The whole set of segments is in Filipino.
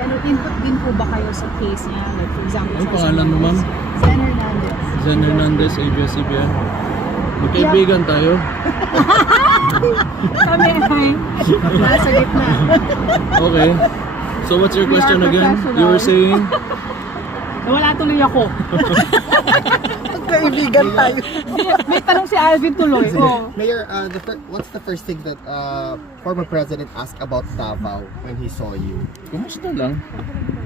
ano, input din po ba kayo sa case niya? Like, for example, Ano pangalan mo, ma'am? Zen Hernandez. Zen Hernandez, ABS-CBN. Magkaibigan tayo. Kami ay nasa gitna. Okay. So what's your question again? You were saying? Nawala tuloy ako. Kaibigan tayo. May tanong si Alvin tuloy. Oh. Mayor, what's the first thing that former president asked about Davao when he saw you? Kumusta lang?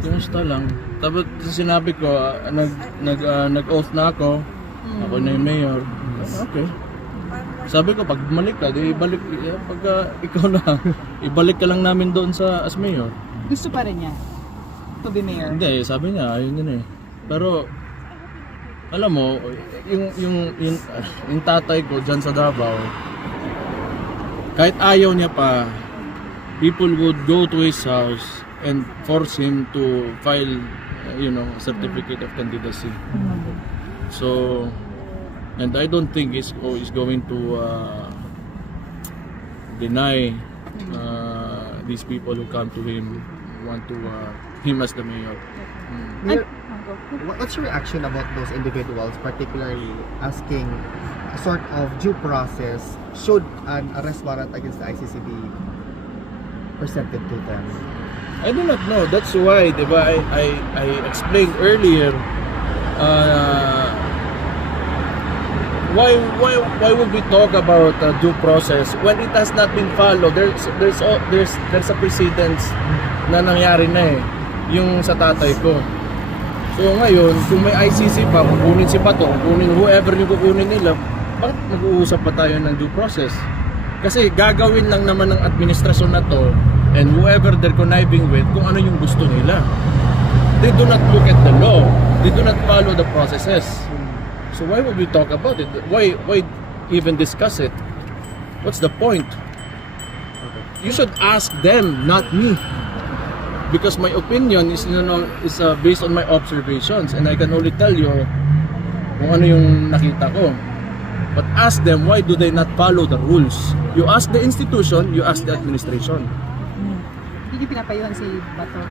Kumusta lang? Tapos sinabi ko, nag-oath na ako. Ako na yung mayor. Okay. Sabi ko, pag bumalik ka, di ibalik, pag ikaw na, ibalik ka lang namin doon as mayor. Gusto pa rin niya to be mayor. Hindi, sabi niya, ayun yun eh. Pero, alam mo, yung tatay ko dyan sa Davao, kahit ayaw niya pa, people would go to his house and force him to file, certificate of candidacy. So, and I don't think he's going to deny these people who come to him want to him as the mayor. Mayor, what's your reaction about those individuals, particularly asking a sort of due process should an arrest warrant against the ICC be presented to them? I do not know. That's why, diba, I explained earlier. Why would we talk about due process when it has not been followed? There's a precedence na nangyari na eh, yung sa tatay ko. So ngayon, kung may ICC pa, kukunin si Bato, kukunin whoever yung kukunin nila, bakit nag-uusap pa tayo ng due process? Kasi gagawin lang naman ng administrasyon na to and whoever they're conniving with kung ano yung gusto nila. They do not look at the law. They do not follow the processes. So why would we talk about it? Why even discuss it? What's the point? You should ask them, not me. Because my opinion is based on my observations and I can only tell you kung ano yung nakita ko. But ask them, why do they not follow the rules? You ask the institution, you ask the administration. Hindi pinapayuhan si Bato.